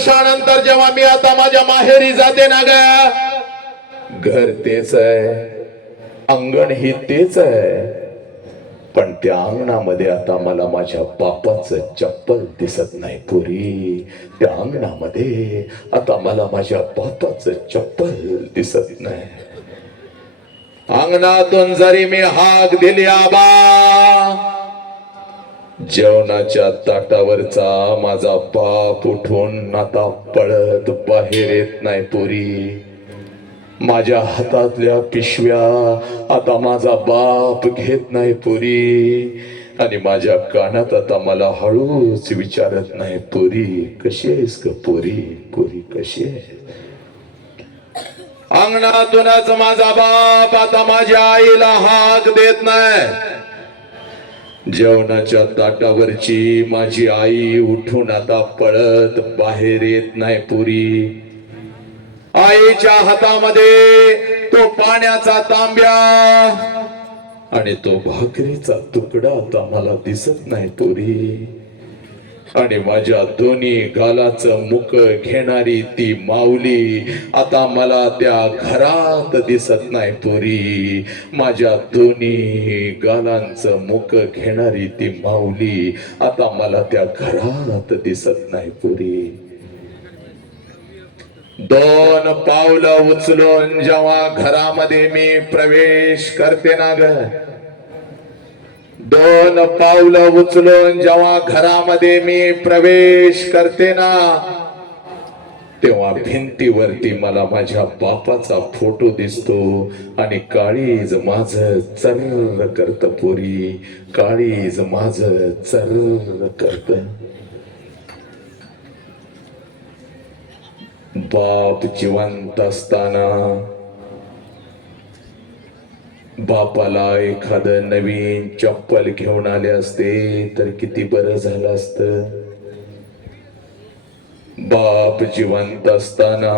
वर्षानंतर जेव्हा मी आता माझ्या माहेरी जाते ना ग, घर तेच आहे, अंगण ही तेच आहे, पण त्या अंगणामध्ये आता मला माझ्या बापाचं चप्पल दिसत नाही पुरी. त्या अंगणामध्ये आता मला माझ्या बापाचं चप्पल दिसत नाही. अंगणातून जरी मी हाक दिली आबा, जेवणाच्या ताटावरचा माझा बाप उठून आता पळत बाहेर येत नाही पुरी. माझ्या हातातल्या पिशव्या आता माझा बाप घेत नाही पुरी, आणि माझ्या कानात आता मला हळूच विचारत नाही पुरी कशी आहेस ग पुरी, पुरी कशी आहे. अंगणातूनच माझा बाप आता माझ्या आईला हाक देत नाही. जेवणाच्या ताटावरची माझी आई उठून आता पळत बाहेर येत नाही पुरी. आईच्या हातामध्ये तो पाण्याचा तांब्या आणि तो भाकरीचा तुकडा आता मला दिसत नाही पुरी. आणि माझ्या दोन्ही गालाचं मुख घेणारी ती माऊली आता मला त्या घरात दिसत नाही पुरी. माझ्या दोन्ही गालांचं मुख घेणारी ती माऊली आता मला त्या घरात दिसत नाही पुरी. दोन पावलं उचलून जेव्हा घरामध्ये मी प्रवेश करते ना ग, दोन पावलं उचलून जेव्हा घरामध्ये मी प्रवेश करते ना, तेव्हा भिंतीवरती मला माझ्या बापाचा फोटो दिसतो आणि काळीज माझ चर्र करत पोरी, काळीज माझ चर्र करत. बाप जिवंत असताना बापाला एखादं नवीन चप्पल घेऊन आले असते तर किती बरं झालं असतं. बाप जिवंत असताना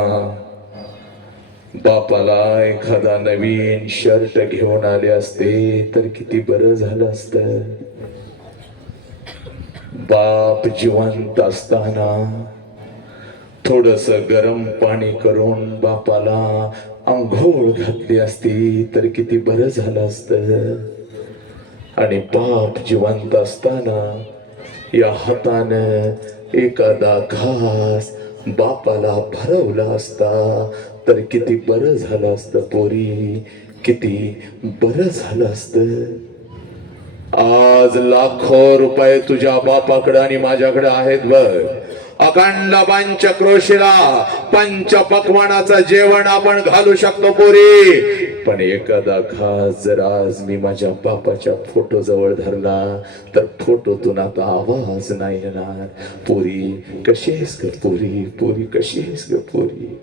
बापाला एखादा नवीन शर्ट घेऊन आले असते तर किती बरं झालं असतं. बाप जिवंत असताना थोडस गरम पाणी करून बापाला अंघोळ घातली असती तर किती बरं झालं असतं. आणि बाप जिवंत असताना या हातानं एखादा घास बापाला भरवला असता तर किती बरं झालं असतं पोरी, किती बरं झालं असतं. आज लाखो रुपये तुझ्या बापाकडे आणि माझ्याकडे आहेत बघ. अखंड पंचक्रोशीला पंचपक्वानाचं जेवण आपण घालू शकतो पोरी, पण एखादा घास जर आज मी माझ्या बापाच्या फोटो जवळ धरला तर फोटोतून आता आवाज नाही येणार. पोरी कशी आहेस ग पोरी, पोरी कशी आहेस ग पोरी.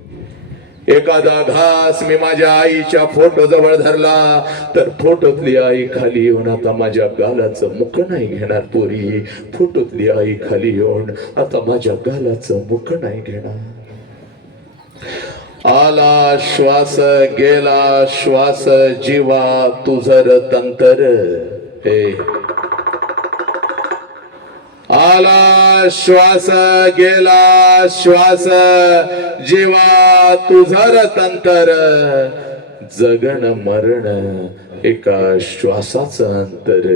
एखादा घास मी माझ्या आईच्या फोटो जवळ धरला तर फोटोतली आई खाली येऊन आता माझ्या गालाचं मुख नाही घेणार पोरी. फोटोतली आई खाली येऊन आता माझ्या गालाचं मुख नाही घेणार. आला श्वास गेला श्वास जीवा तुझर तंतर, हे आला श्वास गेला श्वास जीवा तुझर तंतर, जगन मरण एका श्वासाचं अंतर,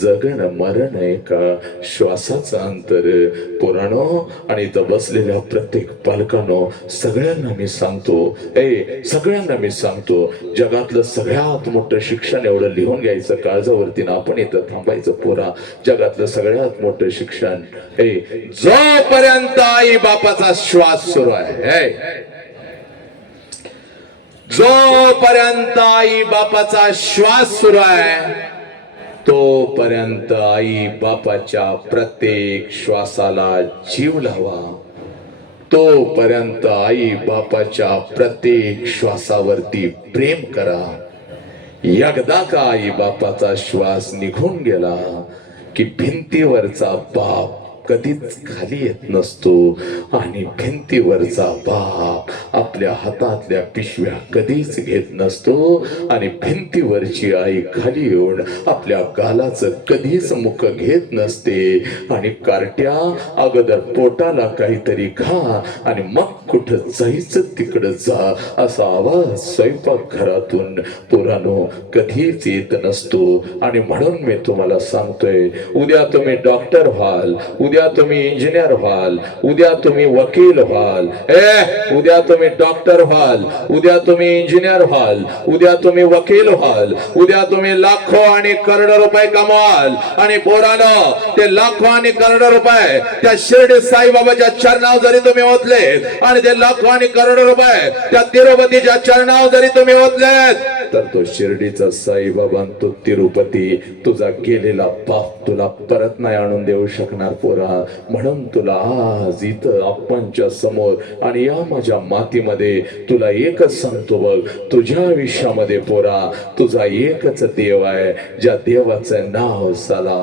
जगन मरण एका श्वासाचं अंतर. पुराणो आणि इथं बसलेल्या प्रत्येक पालकांनो सगळ्यांना मी सांगतो, सगळ्यांना मी सांगतो, जगातलं सगळ्यात मोठं शिक्षण एवढं लिहून घ्यायचं काळजावरती ना आपण इथं थांबायचं पोरा. जगातलं सगळ्यात मोठं शिक्षण जोपर्यंत आई बापाचा श्वास सुरू आहे, जोपर्यंत आई बापाचा श्वास सुरू आहे तोपर्यंत आई बापाच्या प्रत्येक श्वासाला जीव लावा. तोपर्यंत आई बापाच्या प्रत्येक श्वासावरती प्रेम करा. एकदा का आई बापाचा श्वास निघून गेला की भिंतीवरचा बाप कधीच खाली येत नसतो आणि भिंतीवरचा बाप आपल्या आपल्या हातातल्या पिशव्या कधीच घेत नसतो आणि भिंतीवरची आई खाली येऊन आपल्या गालाचं कधीच मुख घेत नसते आणि कार्ट्या अगोदर पोटाला काहीतरी खा आणि मग कुठं जायचं तिकडं जा असा आवाज स्वयंपाक घरातून पोरांनो कधीच येत नसतो. आणि म्हणून मी तुम्हाला सांगतोय, उद्या तुम्ही डॉक्टर व्हाल, उद्या तुम्ही इंजिनियर व्हाल, उद्या तुम्ही वकील व्हाल, उद्या तुम्ही डॉक्टर व्हाल, उद्या तुम्ही इंजिनियर व्हाल, उद्या तुम्ही वकील व्हाल, उद्या तुम्ही लाखो आणि करोडो रुपये कमवाल आणि पोरांनो ते लाखो आणि करोडो रुपये त्या शिर्डी साईबाबाच्या चरणावर जरी तुम्ही ओतले आणि ते लाखो आणि करोडो रुपये त्या तिरुपतीच्या चरणावर जरी तुम्ही ओतलेत तर तो शिर्डीचा साईबाबा तो तिरुपती तुझा गेलेला पाप तुला परत नाही आणून देऊ शकणार पोरा. म्हणून तुला आज इथं आपणच्या समोर आणि या माझ्या मातीमध्ये तुला एकच सांगतो बघ, तुझ्या आयुष्यामध्ये पोरा तुझा एकच देव आहे, ज्या देवाचं नाव साला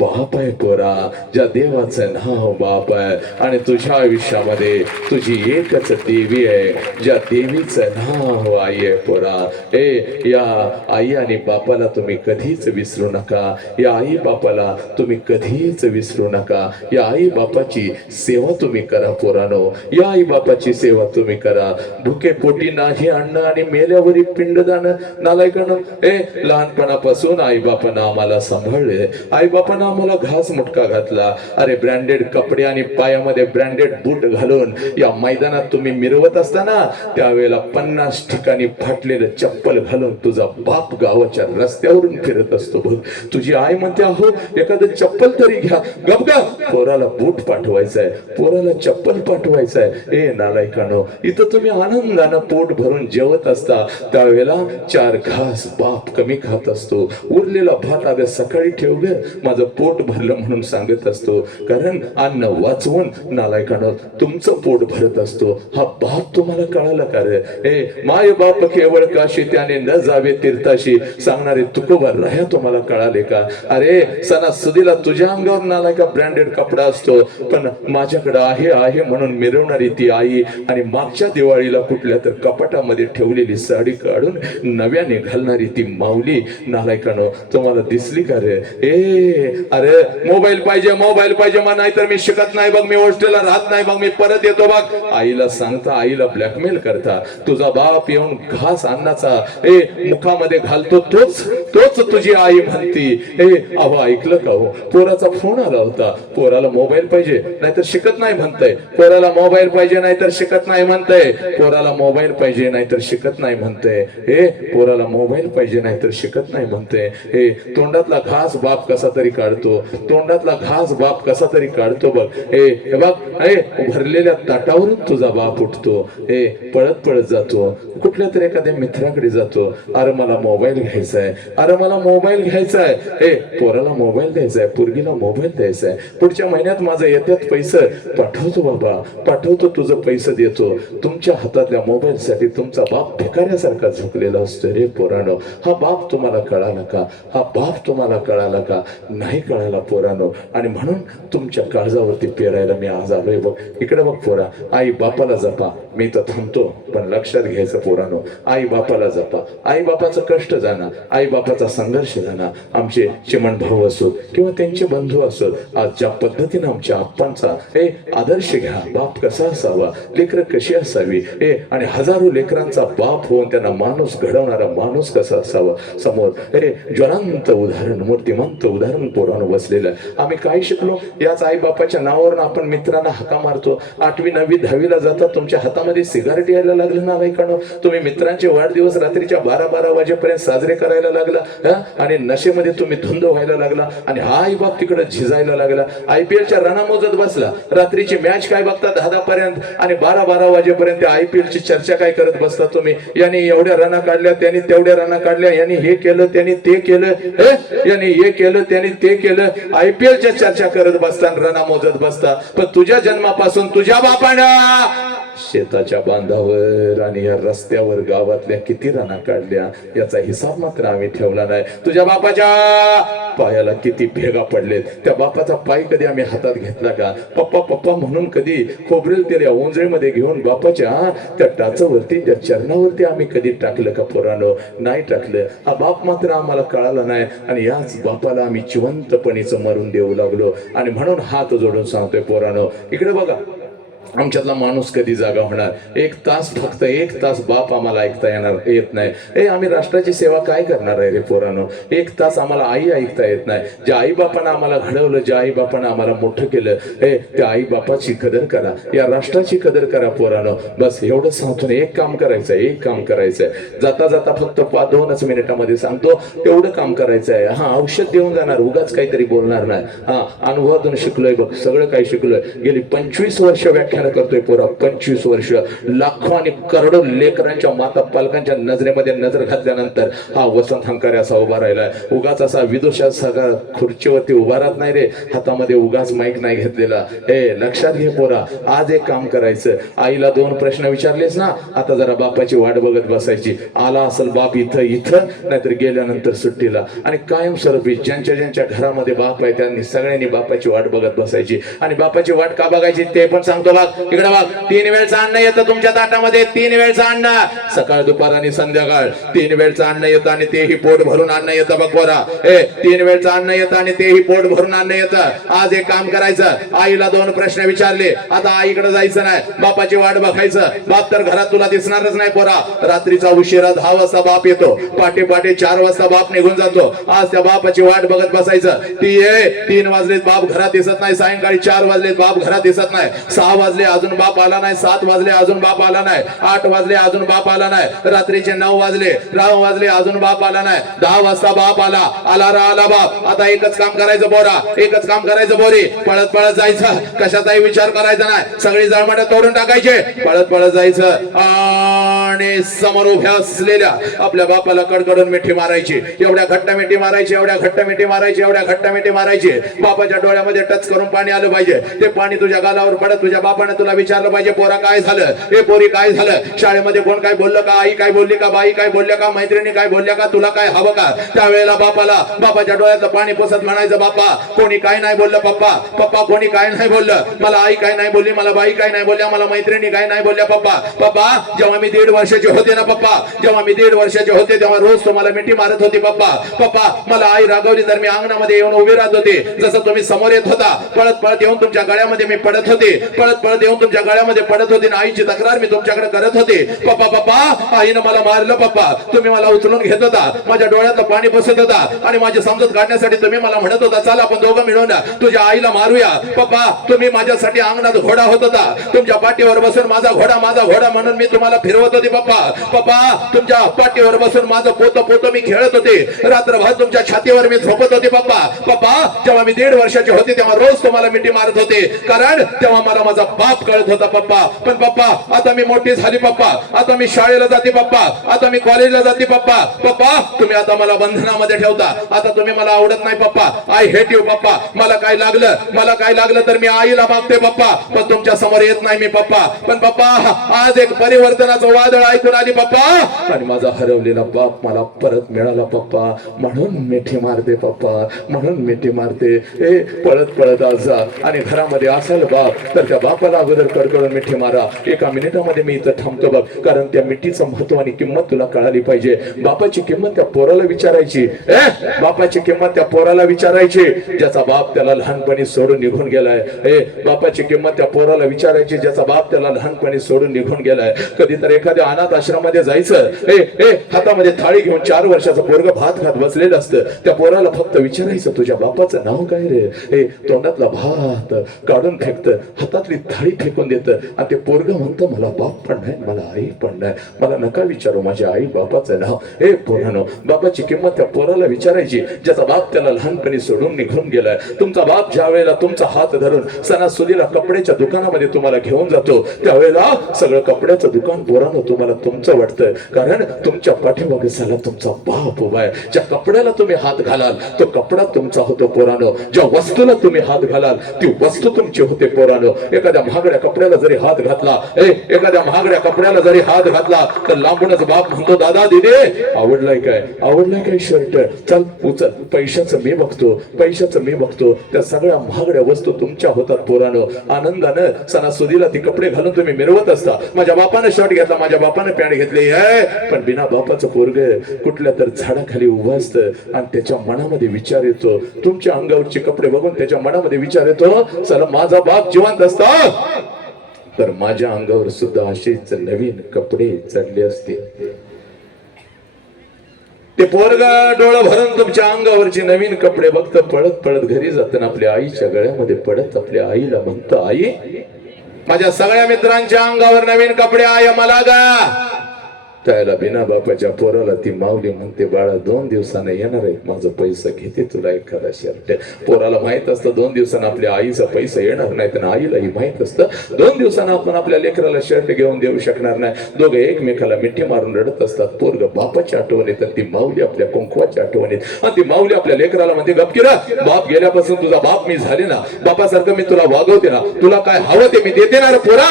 बाप आहे पोरा, ज्या देवाचं नाव बाप आहे आणि तुझ्या आयुष्यामध्ये तुझी एकच देवी आहे, ज्या देवीचं नाव आई आहे पोरा. या आई आणि बापाला तुम्ही कधीच विसरू नका, या आई बापाला तुम्ही कधीच विसरू नका. या आई बापाची सेवा तुम्ही करा पोरानो, या आई बापाची सेवा तुम्ही करा. भुके पोटी नाही अन्न आणि मेल्यावरी पिंडदान नालायकानं. लहानपणापासून आई बापानं आम्हाला सांभाळले, आई बापानं आम्हाला घास मुटका घातला. अरे ब्रँडेड कपडे आणि पायामध्ये ब्रँडेड बूट घालून या मैदानात तुम्ही मिरवत असताना त्यावेळेला 50 ठिकाणी फाटलेलं चप्पल घालून तुझा बाप गावाच्या रस्त्यावरून फिरत असतो बघ. तुझी आई म्हणते अहो एखादं चप्पल तरी घ्या. गपगा, पोराला बूट पाठवायचाय, पोराला चप्पल पाठवायचाय. नालायकानो, इथं तुम्ही आनंदानं पोट भरून जेवत असता त्यावेळेला 4 घास बाप कमी खात असतो. उरलेला भात अगं सकाळी ठेव ग, माझं पोट भरलं म्हणून सांगत असतो. कारण अन्न वाचवून नालायकानो तुमचं पोट भरत असतो. हा बाप तुम्हाला कळाला का रे? माय बाप केवळ काशी त्याने न जावे तीर्थाशी सांगणारे तुकोबा राया तुम्हाला कळाले का? अरे सणासुदीला तुझ्या अंगावर नालाय का ब्रँडेड कपडा असतो, पण माझ्याकडे आहे म्हणून मिरवणारी ती आई आणि मागच्या दिवाळीला कुठल्या तर कपाटामध्ये ठेवलेली साडी काढून नव्याने घालणारी ती माऊली नालायकानो तुम्हाला दिसली का रे? अरे मोबाईल पाहिजे मग, नाहीतर मी शिकत नाही बघ, मी हॉस्टेलला राहत नाही बघ, मी परत येतो बघ. आईला सांगता, आईला ब्लॅकमेल करता. तुझा बाप येऊन घास अन्नाचा मुखामध्ये घालतो, तोच तुझी आई म्हणती. अहो ऐकलं का हो? पोराचा फोन आला होता, पोराला मोबाईल पाहिजे नाहीतर शिकत नाही म्हणतंय, पोराला मोबाईल पाहिजे नाहीतर शिकत नाही म्हणतंय, पोराला मोबाईल पाहिजे नाहीतर शिकत नाही म्हणतंय, पोराला मोबाईल पाहिजे नाहीतर शिकत नाही म्हणतंय. तोंडातला घास बाप कसा तरी काढतो, तोंडातला घास बाप कसा तरी काढतो बघ. हे बघ, भरलेल्या ताटावरून तुझा बाप उठतो, पळत जातो, कुठल्या तरी एखाद्या मित्राकडे जातो. अरे मला मोबाईल घ्यायचाय, अरे मला मोबाईल घ्यायचाय. पोराला मोबाईल द्यायचाय, पोरगीला मोबाईल द्यायचाय. पुढच्या महिन्यात माझं येत्यात पैसे पाठवतो बाबा, पाठवतो, तुझं पैसे देतो. तुमच्या हातातल्या मोबाईल साठी तुमचा बाप भिकाऱ्यासारखा झुकलेला असतो रे पोरानो. हा बाप तुम्हाला कळाला का? हा बाप तुम्हाला कळाला का? नाही कळाला पोरानो. आणि म्हणून तुमच्या काळजावरती पेरायला मी आज आलोय बघ. इकडे बघ पोरा, आई बापाला जपा. मी तर थांबतो पण लक्षात घ्यायचं पोरानो, आई बापाला जपा. आई बापाचं कष्ट जाणं, आई बापाचा संघर्ष जाणं. आमचे चिमण भाऊ असोत किंवा त्यांचे बंधू असोत, आज ज्या पद्धतीने आमच्या आप्पांचा आदर्श घ्या. बाप कसा असावा, लेकरं कशी असावी, आणि हजारो लेकरांचा बाप होऊन त्यांना माणूस घडवणारा माणूस कसा असावा समोर. ज्वलंत उदाहरण, मूर्तिमंत उदाहरण पोरानं बसलेलं आहे. आम्ही काय शिकलो? याच आई बापाच्या नावावरून आपण मित्रांना हाका मारतो. 8वी 9वी 10वीला जाता तुमच्या हातामध्ये सिगारेट यायला लागलं ना ऐकणं. तुम्ही मित्रांचे वाढदिवस रात्रीच्या 12-12 वाजेपर्यंत साजरे करायला लागला आणि नशेमध्ये तुम्ही धुंद व्हायला लागला आणि हा आई बाप तिकडे झिजायला लागला. IPLच्या रना मोजत बसला, रात्रीची मॅच काय बघता 10-10 पर्यंत आणि 12-12 वाजेपर्यंत IPLची चर्चा काय करत बसता तुम्ही. यांनी एवढ्या रना काढल्या, त्यांनी तेवढ्या रना काढल्या, यांनी हे केलं त्यांनी ते केलं, यांनी हे केलं त्यांनी ते केलं. IPLच्या चर्चा करत बसता, रना मोजत बसता. पण तुझ्या जन्मापासून तुझ्या बापानं शेताच्या बांधावर आणि या रस्त्यावर गावातल्या किती राना काढल्या याचा हिसाब मात्र आम्ही ठेवला नाही. तुझ्या बापाच्या पायाला बापाला किती भेगा पडलेत. त्या बापाचा पाय कधी आम्ही हातात घेतला का? पप्पा पप्पा म्हणून कधी खोबरेल तेल या ओंजळीमध्ये घेऊन बापाच्या त्या टाचावरती, त्या चरणावरती आम्ही कधी टाकलं का पोरांनो? नाही टाकलं. हा बाप मात्र आम्हाला कळाला नाही आणि याच बापाला आम्ही जिवंतपणीच मरून देऊ लागलो. आणि म्हणून हात जोडून सांगतोय पोरांनो, इकडे बघा, आमच्यातला माणूस कधी जागा होणार? एक तास, फक्त एक तास बाप आम्हाला ऐकता येत नाही. आम्ही राष्ट्राची सेवा काय करणार आहे रे पोरांनो? एक तास आम्हाला आई ऐकता येत नाही. ज्या आई बापानं आम्हाला घडवलं, ज्या आई बापानं आम्हाला मोठं केलं, त्या आई बापाची कदर करा, या राष्ट्राची कदर करा पोरांनो. बस एवढं सांगतो. एक काम करायचंय, एक काम करायचंय. जाता जाता फक्त 2च मिनिटामध्ये सांगतो, तेवढं काम करायचंय. हा, औषध देऊन जाणार, उगाच काहीतरी बोलणार नाही. हा, अनुभवातून शिकलोय बघ, सगळं काही शिकलोय. गेली 25 वर्ष व्याख्या करतोय पोरा. 25 वर्ष, लाखो आणि करोडो लेकरांच्या माता पालकांच्या नजरेमध्ये नजर घातल्यानंतर हा वसंत हंकारे असा उभा राहिलाय. उगाच असा विदुषा सगळा खुर्चीवरती उभा राहत नाही रे. हातामध्ये उगाच माईक नाही घेतलेला. लक्षात घे पोरा, आज एक काम करायचं. आईला 2 प्रश्न विचारलेस ना, आता जरा बापाची वाट बघत बसायची. आला असेल बाप इथं इथं, नाहीतर गेल्यानंतर सुट्टीला. आणि कायमस्वरूपी ज्यांच्या ज्यांच्या घरामध्ये बाप आहे त्यांनी सगळ्यांनी बापाची वाट बघत बसायची. आणि बापाची वाट का बघायची ते पण सांगतो बघ. इकडे बघ, 3 वेळचं अन्न येतं तुमच्या ताटामध्ये. 3 वेळचं अन्न, सकाळ दुपार आणि संध्याकाळ. 3 वेळचं अन्न येतं आणि तेही पोट भरून अन्न येतं बघ पोरा. 3 वेळचं अन्न येतं आणि तेही पोट भरून अन्न येतं. आज एक काम करायचं. आईला 2 प्रश्न विचारले, आता आईकडे जायचं नाही, बापाची वाट बघायचं. बाप तर घरात तुला दिसणारच नाही पोरा. रात्रीचा उशिरा 10 वाजता बाप येतो, पाटे पाटे 4 वाजता बाप निघून जातो. आज त्या बापाची वाट बघत बसायचं. 3 वाजलेत बाप घरात दिसत नाही, सायंकाळी 4 वाजलेत बाप घरात दिसत नाही, 6 वाजले अजून बाप आला नाही, 7 वाजले अजून बाप आला नाही, 8 वाजले अजून बाप आला नाही, रात्रीचे 9 वाजले अजून बाप आला नाही, 10 वाजता बाप आला. आला बाप. आता एकच काम करायचं बोरा, एकच काम करायचं बोरी. पळत पळत जायचं, कशाचाही विचार करायचा नाही. सगळी जळमाटं तोडून टाकायचे, पळत पळत जायचं आणि समोर उभ्या असलेल्या आपल्या बापाला कडकडून मिठी मारायची. एवढ्या घट्ट मिठी मारायची, एवढ्या घट्ट मिठी मारायची, एवढ्या घट्ट मिठी मारायची. बापाच्या डोळ्यामध्ये टच करून पाणी आलं पाहिजे. ते पाणी तुझ्या गालावर पडत तुझ्या बापाने तुला विचारलं पाहिजे, पोरा काय झालं, हे पोरी काय झालं, शाळेमध्ये कोण काय बोललं का, आई काय बोलली का, बाई काय बोलल्या का, मैत्रिणी काय बोलल्या का, तुला काय हवं का? त्यावेळेला बापाला बापाच्या डोळ्यातलं पाणी पुसत म्हणायचं, बापा कोणी काय नाही बोललं, पप्पा पप्पा कोणी काय नाही बोललं, मला आई काय नाही बोलली, मला बाई काय नाही बोलल्या, मला मैत्रिणी काय नाही बोलल्या. पप्पा पप्पा जेव्हा मी 1.5 वर्षाचे होते ना पप्पा, जेव्हा मी 1.5 वर्षाचे होते तेव्हा रोज तुम्हाला मिठी मारत होती पप्पा. पप्पा मला आई रागवली तर मी अंगणामध्ये येऊन उभी राहत होते, जसं तुम्ही समोर येत होता, पळत पळत येऊन तुमच्या गळ्यामध्ये मी पडत होते, पळत पळत येऊन तुमच्या गळ्यामध्ये पडत होते, आईची तक्रार मी तुमच्याकडे करत होते. पप्पा पप्पा आईनं मला मारलं पप्पा, तुम्ही मला उचलून घेत होता, माझ्या डोळ्यातलं पाणी बसत होता आणि माझी समजूत काढण्यासाठी तुम्ही मला म्हणत होता, चला आपण दोघं मिळून तुझ्या आईला मारूया. पप्पा तुम्ही माझ्यासाठी अंगणात घोडा होत होता, तुमच्या पाठीवर बसून माझा घोडा म्हणून मी तुम्हाला फिरवत होते. पप्पा पप्पा तुमच्या पाठीवर बसून माझं पोतं मी खेळत होते, रात्रभर तुमच्या छातीवर मी झोपत होते. पप्पा पप्पा जेव्हा मी 1.5 वर्षाचे होते तेव्हा रोज तुम्हाला मिठी मारत होते, कारण तेव्हा मला माझा बाप कळत होता. पप्पा पण पप्पा आता मी मोठी झाली पप्पा, आता मी शाळेला जाते पप्पा, आता मी कॉलेजला जाते पप्पा. पप्पा तुम्ही आता मला बंधनामध्ये ठेवता, आता तुम्ही मला आवडत नाही पप्पा, आय हेट यू पप्पा. मला काय लागलं तर मी आईला मागते पप्पा, पण तुमच्या समोर येत नाही मी पप्पा. पण पप्पा आज एक परिवर्तनाचं वादळ ऐकून आली पप्पा, आणि माझा हरवलेला बाप मला परत मिळाला पप्पा, म्हणून मिठी मारते पप्पा, म्हणून मिठी मारते. पळत पळत आज आणि घरामध्ये असाल बाप तर त्या बापाला अगोदर कडकडून मिठी मारा. 1 मिनिटामध्ये मी इथं थांबतो बघ, कारण त्या मिठीचं महत्व आणि किंमत तुला कळाली पाहिजे. बापाची किंमत त्या पोराला विचारायची, बापाची किंमत त्या पोराला विचारायची ज्याचा बाप त्याला लहानपणी सोडून निघून गेलाय. बापाची किंमत त्या पोराला विचारायची ज्याचा बाप त्याला लहानपणी सोडून निघून गेलाय. कधीतरी एखाद्या अनाथ आश्रमामध्ये जायचं, हातामध्ये थाळी घेऊन 4 वर्षाचं पोरग भात खात बसलेलं असतं, त्या पोराला फक्त विचारायचं तुझ्या बापाचं नाव काय रे. तोंडातला भात काढून फेकतं, हातातली थाळी फेकून देतं, आणि ते पोरग म्हणतं मला बाप पण नाही, मला आई पण नाही, मला नका विचारू माझ्या आई बापाचं नाव. पोरानो बापाची किंमत त्या पोराला विचारायची ज्याचा बाप त्याला लहानपणी सोडून निघून गेलाय. तुमचा बाप ज्या वेळेला तुमचा हात धरून सणासुदीला कपड्याच्या दुकानामध्ये तुम्हाला घेऊन जातो, त्यावेळेला सगळं कपड्याचं दुकान पोरानं तुम्हाला तुम्हाला तुमचं वाटतं, कारण तुमच्या पाठीमागे साला तुमचा बाप उभा आहे. ज्या कपड्याला तुम्ही हात घालाल तो कपडा तुमचा होतो पोरानो. ज्या वस्तूला तुम्ही हात घालाल ती वस्तू तुमची होते पोरानो. एखाद्या महागड्या कपड्याला जरी हात घातला, एखाद्या महागड्या कपड्याला जरी हात घातला तर लांबूनच बाप म्हणतो, दादा दिदे आवडलाय काय शर्ट, चल उचल, पैशाचं मी बघतो, पैशाचं मी बघतो. त्या सगळ्या महागड्या वस्तू तुमच्या होतात पोरानो. आनंदानं सणासुदीला ती कपडे घालून तुम्ही मिरवत असता. माझ्या बापाने शर्ट घेतला, माझ्या बापाने पॅन्ट घेतली आहे, पण बिना बापाचं पोरग कुठल्या तर झाडाखाली उभं असतं आणि त्याच्या मनामध्ये विचार येतो, तुमच्या अंगावरचे कपडे बघून त्याच्या मनामध्ये विचार येतो, चला माझा बाप जिवंत असता तर माझ्या अंगावर सुद्धा असेच नवीन कपडे चढले असते. ते पोरगा डोळं भरून तुमच्या अंगावरचे नवीन कपडे बघत पळत पळत घरी जाताना आपल्या आईच्या गळ्यामध्ये पडत आपल्या आईला म्हणतं, आई माझ्या सगळ्या मित्रांच्या अंगावर नवीन कपडे आहे, मला गा. त्याला बिना बापाच्या पोराला ती माऊली म्हणते, बाळा 2 दिवसानं येणार आहे, माझं पैसा घेते तुला एखादा शर्ट. पोराला माहित असतं 2 दिवसानं आपल्या आईचा पैसा येणार नाही, तर आईलाही माहित असतं 2 दिवसानं आपण आपल्या लेकराला शर्ट घेऊन देऊ शकणार नाही. दोघे एकमेकाला मिठी मारून रडत असतात. पोरग बापाची आठवण येत, ती माऊली आपल्या कुंकवाची आठवण येत, आणि ती माऊली आपल्या लेकराला म्हणते, गपकिरा बाप गेल्यापासून तुझा बाप मी झाले ना, बापासारखं मी तुला वागवते ना, तुला काय हवं ते मी देते ना रे पोरा.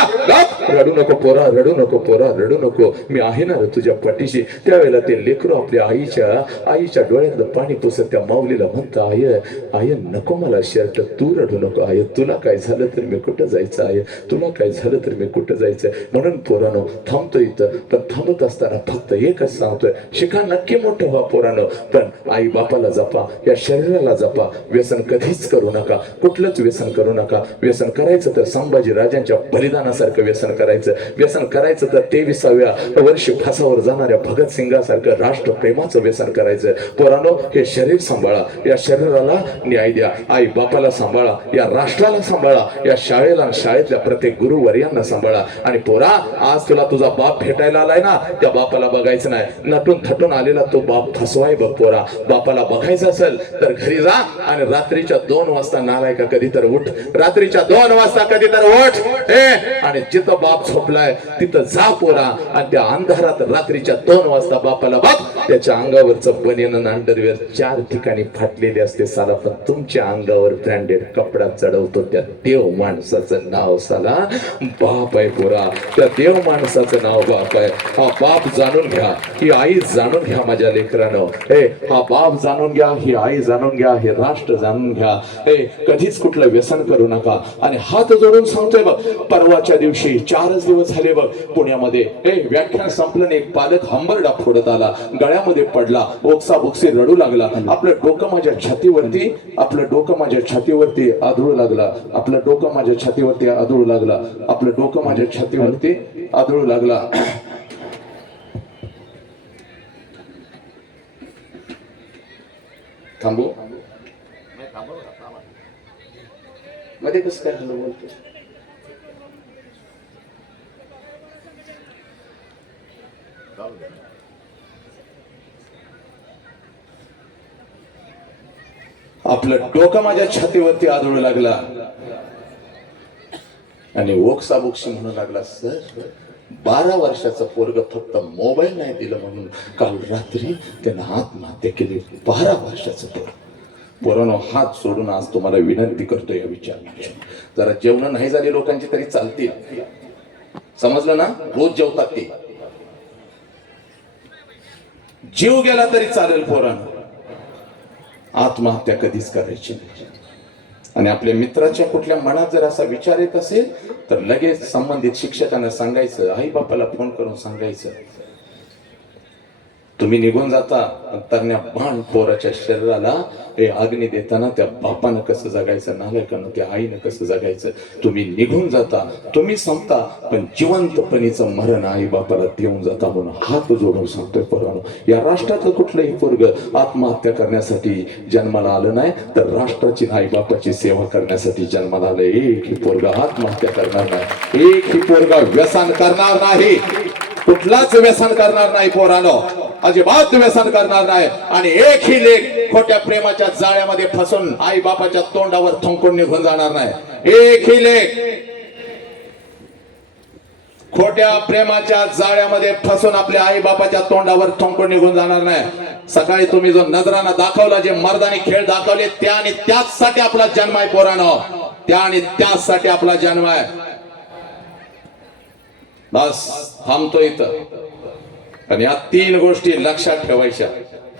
रडू नको पोरा, रडू नको पोरा, रडू नको, मी आहे ना तुझ्या पाठीशी. त्यावेळेला ते लेकरू आपल्या आईच्या डोळ्यातलं पाणी पुसत त्या माऊलीला म्हणतं, आय नको मला शर्ट, तू रडू नको आय, तुला काय झालं तर मी कुठं जायचं आय, तुला काय झालं तर मी कुठं जायचं. म्हणून पोरानो थांबतो इथं, पण थांबत असताना फक्त एकच सांगतोय, शिका नक्की मोठं व्हा पोरानो, पण आई बापाला जपा, या शरीराला जपा. व्यसन कधीच करू नका, कुठलंच व्यसन करू नका. व्यसन करायचं तर संभाजी राजांच्या बलिदानासारखं व्यसन करायचं. व्यसन करायचं तर 23व्या वर्षी फासावर जाणाऱ्या भगतसिंगासारखं राष्ट्रप्रेमाचं व्यसन करायचं. पोरानो हे शरीर सांभाळा, या शरीराला न्याय द्या, आई बापाला सांभाळा, या राष्ट्राला सांभाळा, या शाळेला शाळेतल्या प्रत्येक गुरुवर्यांना सांभाळा. आणि पोरा आज तुला तुझा बाप भेटायला आलाय ना, त्या बापाला बघायचं नाही, नटून थटून आलेला तो बाप फसवाय बघ पोरा. बापाला बघायचं असेल तर घरी जा आणि रात्रीच्या 2 वाजता नालायका कधी तर उठ, रात्रीच्या 2 वाजता कधी तर उठ, आणि जिथं बाप झोपलाय तिथं जा पोरा, आणि त्या अंधारात रात्रीच्या 2 वाजता बापाला बघ. त्याच्या अंगावरचं बनियन अंडरवेअर 4 ठिकाणी फाटलेले असते साला, पण तुमच्या अंगावर ब्रँडेड कपडा चढवतो त्या देव माणसाचं नाव साला बाप आहे पोरा. त्या देव माणसाचं नाव बाप आहे. हा बाप जाणून घ्या, ही आई जाणून घ्या माझ्या लेकरानं. हा बाप जाणून घ्या, ही आई जाणून घ्या, हे राष्ट्र जाणून घ्या. कधीच कुठलं व्यसन करू नका. आणि हात जोडून सांगतोय बघ, परवाच्या दिवशी 4च दिवस झाले बघ पुण्यामध्ये व्याख्यान संपलं, एक पालक हंबरडा फोडत आला, गळ्यामध्ये पडला, ओक्साबोक्सी रडू लागला. आपलं डोकं माझ्या छातीवरती आदळू लागला, आपलं डोकं माझ्या छातीवरती आदळू लागला, आपलं डोकं माझ्या छातीवरती आदळू लागला. थांबू मध्ये कसं काय हॅलो बोलतो. आपलं डोकं माझ्या छातीवरती आदळू लागला आणि ओक्साबोक्सी म्हणू लागला, सर 12 वर्षाचं पोरग फक्त मोबाईल नाही दिलं म्हणून काल रात्री त्यानं आत्महत्या केली. 12 वर्षाचं पोरांनो, हात सोडून आज तुम्हाला विनंती करतो, या विचार जरा जेवण नाही झाली लोकांची तरी चालतील, समजलं ना, रोज जेवतात ते, जीव गेला तरी चालेल पोरांनो, आत्महत्या कधीच करायची नाही. आणि आपल्या मित्राच्या कुठल्या मनात जर असा विचार येत असेल तर लगेच संबंधित शिक्षकांना सांगायचं, आई बापाला फोन करून सांगायचं. तुम्ही निघून जाता तरण्या बाण पोराच्या शरीराला अग्नी देताना त्या बापानं कसं जगायचं, नालायकानं त्या आईनं कसं जगायचं. तुम्ही निघून जाता, तुम्ही संपता, पण जिवंतपणीचं मरण आई बापाला देऊन जाता. म्हणून हात जोडून सांगतोय पोरांनो, या राष्ट्रातलं कुठलंही पोरग आत्महत्या करण्यासाठी जन्माला आलं नाही, तर राष्ट्राची आई बापाची सेवा करण्यासाठी जन्माला आलं. एकही पोरगा आत्महत्या करणार नाही, एकही पोरगा व्यसन करणार नाही, कुठलाच व्यसन करणार नाही पोरांनो, अजिबात व्यसन करणार नाही. आणि एकही लेख खोट्या प्रेमाच्या जाळ्यामध्ये फसून आई बापाच्या तोंडावर थंकून निघून जाणार नाही. एकही लेख खोट्या प्रेमाच्या जाळ्यामध्ये फसून आपल्या आई बापाच्या तोंडावर थोंकून निघून जाणार नाही। सकाळी तुम्ही जो नजराना दाखवला, जे मर्दानी खेळ दाखवले, त्या आणि त्याचसाठी आपला जन्म आहे पोरांनो, त्या आणि त्याचसाठी आपला जन्म आहे। बस थांबतो इथं। पण या 3 गोष्टी लक्षात ठेवायच्या,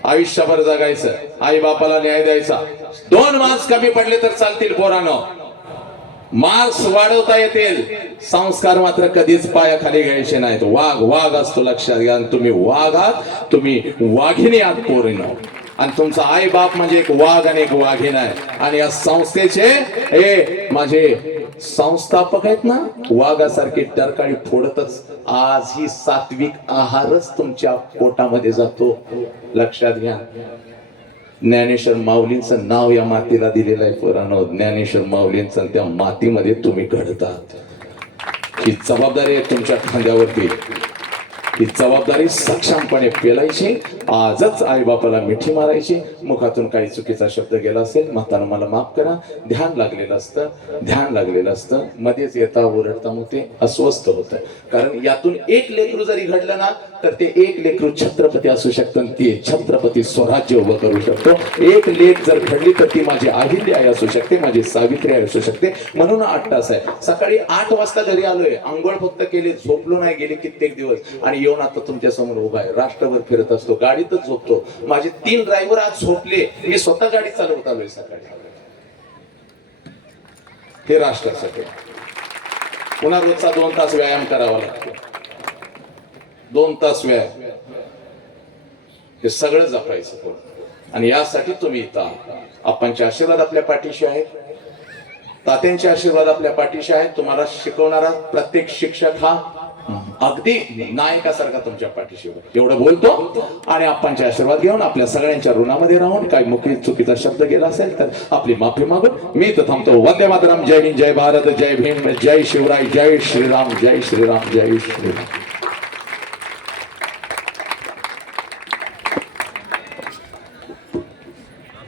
आयुष्यभर जगायचं, आई बापाला न्याय द्यायचा। 2 मार्क्स कमी पडले तर चालतील पोरांनो, मार्क्स वाढवता येतील, संस्कार मात्र कधीच पायाखाली घ्यायचे नाहीत। वाघ वाघ असतो, लक्षात घ्या। तुम्ही वाघ आहात, तुम्ही वाघिणी आहात पोरीनो, आणि तुमचा आई बाप म्हणजे एक वाघ आणि एक वाघीण आहे। आणि या संस्थेचे हे माझे संस्थापक आहेत ना, वाघासारखे टरकाळी फोडतच आज ही सात्विक आहारच तुमच्या पोटामध्ये जातो, लक्षात घ्या। ज्ञानेश्वर माऊलींचं नाव या मातीला दिलेलं आहे पोरांनो, ज्ञानेश्वर माऊलींचं, त्या मातीमध्ये तुम्ही घडतात। ही जबाबदारी आहे तुमच्या खांद्यावरती, ही जबाबदारी सक्षमपणे पेलायची। आजच आई बापाला मिठी मारायची। मुखातून काही चुकीचा शब्द गेला असेल, म्हातारा मला माफ करा, ध्यान लागलेलं असतं, मध्येच येता ओरडता मग ते अस्वस्थ होतं। कारण यातून एक लेकरू जरी घडलं ना, तर ते एक लेकरू छत्रपती असू शकतं, ते छत्रपती स्वराज्य उभं करू शकतो। एक लेक जर घडली तर ती माझी अहिल्या आई असू शकते, माझी सावित्री आई असू शकते। म्हणून 8 तास आहे। सकाळी 8 वाजता घरी आलोय, आंघोळ फक्त केली, झोपलो नाही गेले कित्येक दिवस, आणि येऊन आता तुमच्या समोर उभा आहे। राष्ट्रभर फिरत असतो, गाडीतच झोपतो। माझे 3 ड्रायव्हर आज झोपले, मी स्वतः गाडी चालवत आलोय सकाळी, हे राष्ट्रासाठी। पुन्हा रोजचा 2 तास व्यायाम करावा लागतो, 2 तास व्यायाम, हे सगळं जपायचं। आणि यासाठी तुम्ही इथं, आपणचे आशीर्वाद आपल्या पाठीशी आहेत, तात्यांचे आशीर्वाद आपल्या पाठीशी आहेत। तुम्हाला शिकवणारा प्रत्येक शिक्षक हा अगदी नायकासारखा तुमच्या पाठीशी, एवढं बोलतो। आणि आपणचे आशीर्वाद घेऊन आपल्या सगळ्यांच्या ऋणामध्ये राहून काही मुख्य चुकीचा शब्द गेला असेल तर आपली माफी मागून मी इथं थांबतो। वंदे मातरम, जय हिंद, जय भारत, जय भीम, जय शिवराय, जय श्रीराम, जय श्रीराम, जय श्रीराम।